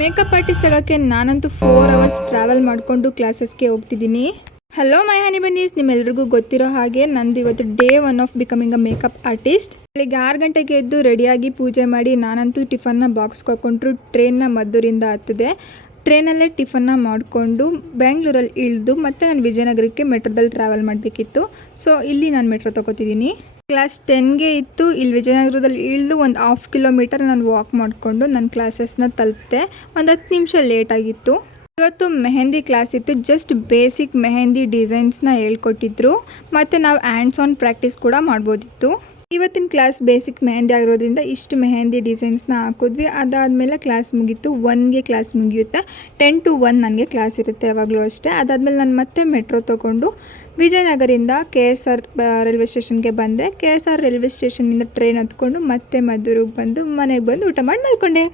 Makeup artist ಆಗೋಕ್ಕೆ ನಾನಂತೂ 4 hours travel ಮಾಡಿಕೊಂಡು ಕ್ಲಾಸಸ್ಗೆ ಹೋಗ್ತಿದ್ದೀನಿ. ಹಲೋ ಮೈ ಹನಿ ಬನ್ನೀಸ್, ನಿಮ್ಮೆಲ್ರಿಗೂ ಗೊತ್ತಿರೋ ಹಾಗೆ ನಂದು ಇವತ್ತು day 1 of becoming a makeup artist. ಬೆಳಿಗ್ಗೆ 6 ಗಂಟೆಗೆ ಎದ್ದು ರೆಡಿಯಾಗಿ ಪೂಜೆ ಮಾಡಿ ನಾನಂತೂ ಟಿಫನ್ನ ಬಾಕ್ಸ್ಗೆ ಹಾಕ್ಕೊಂಡ್ರು ಟ್ರೈನ್ನ ಮದ್ದೂರಿಂದ ಹತ್ತಿದೆ. ಟ್ರೈನಲ್ಲೇ ಟಿಫನ್ನ ಮಾಡಿಕೊಂಡು ಬೆಂಗಳೂರಲ್ಲಿ ಇಳಿದು ಮತ್ತೆ ನಾನು ವಿಜಯನಗರಕ್ಕೆ ಮೆಟ್ರೋದಲ್ಲಿ ಟ್ರಾವೆಲ್ ಮಾಡಬೇಕಿತ್ತು. ಸೊ ಇಲ್ಲಿ ನಾನು ಮೆಟ್ರೋ ತೊಗೋತಿದ್ದೀನಿ. ಕ್ಲಾಸ್ 10ಗೆ ಇತ್ತು. ಇಲ್ಲಿ ವಿಜಯನಗರದಲ್ಲಿ ಇಳಿದು ಒಂದು 1/2 ಕಿಲೋಮೀಟರ್ ನಾನು ವಾಕ್ ಮಾಡಿಕೊಂಡು ನನ್ನ ಕ್ಲಾಸಸ್ನ ತಲುಪಿದೆ. ಒಂದು 10 ನಿಮಿಷ ಲೇಟಾಗಿತ್ತು. ಇವತ್ತು ಮೆಹಂದಿ ಕ್ಲಾಸ್ ಇತ್ತು. ಜಸ್ಟ್ ಬೇಸಿಕ್ ಮೆಹಂದಿ ಡಿಸೈನ್ಸ್ನ ಹೇಳ್ಕೊಟ್ಟಿದ್ರು ಮತ್ತು ನಾವು ಹ್ಯಾಂಡ್ಸ್ ಆನ್ ಪ್ರಾಕ್ಟೀಸ್ ಕೂಡ ಮಾಡ್ಬೋದಿತ್ತು. ಇವತ್ತಿನ ಕ್ಲಾಸ್ ಬೇಸಿಕ್ ಮೆಹಂದಿ ಆಗಿರೋದ್ರಿಂದ ಇಷ್ಟು ಮೆಹಂದಿ ಡಿಸೈನ್ಸ್ನ ಹಾಕಿದ್ವಿ. ಅದಾದಮೇಲೆ ಕ್ಲಾಸ್ ಮುಗೀತು. 1ಗೆ ಕ್ಲಾಸ್ ಮುಗಿಯುತ್ತೆ. 10 to 1 ನನಗೆ ಕ್ಲಾಸ್ ಇರುತ್ತೆ ಯಾವಾಗಲೂ ಅಷ್ಟೇ. ಅದಾದಮೇಲೆ ನಾನು ಮತ್ತೆ ಮೆಟ್ರೋ ತೊಗೊಂಡು ವಿಜಯನಗರಿಂದ KSR ರೈಲ್ವೆ ಸ್ಟೇಷನ್ಗೆ ಬಂದೆ. KSR ರೈಲ್ವೆ ಸ್ಟೇಷನ್ನಿಂದ ಟ್ರೈನ್ ಹತ್ಕೊಂಡು ಮತ್ತೆ ಮದ್ದೂರಿಗೆ ಬಂದು ಮನೆಗೆ ಬಂದು ಊಟ ಮಾಡಿ ಮಲ್ಕೊಂಡೆ.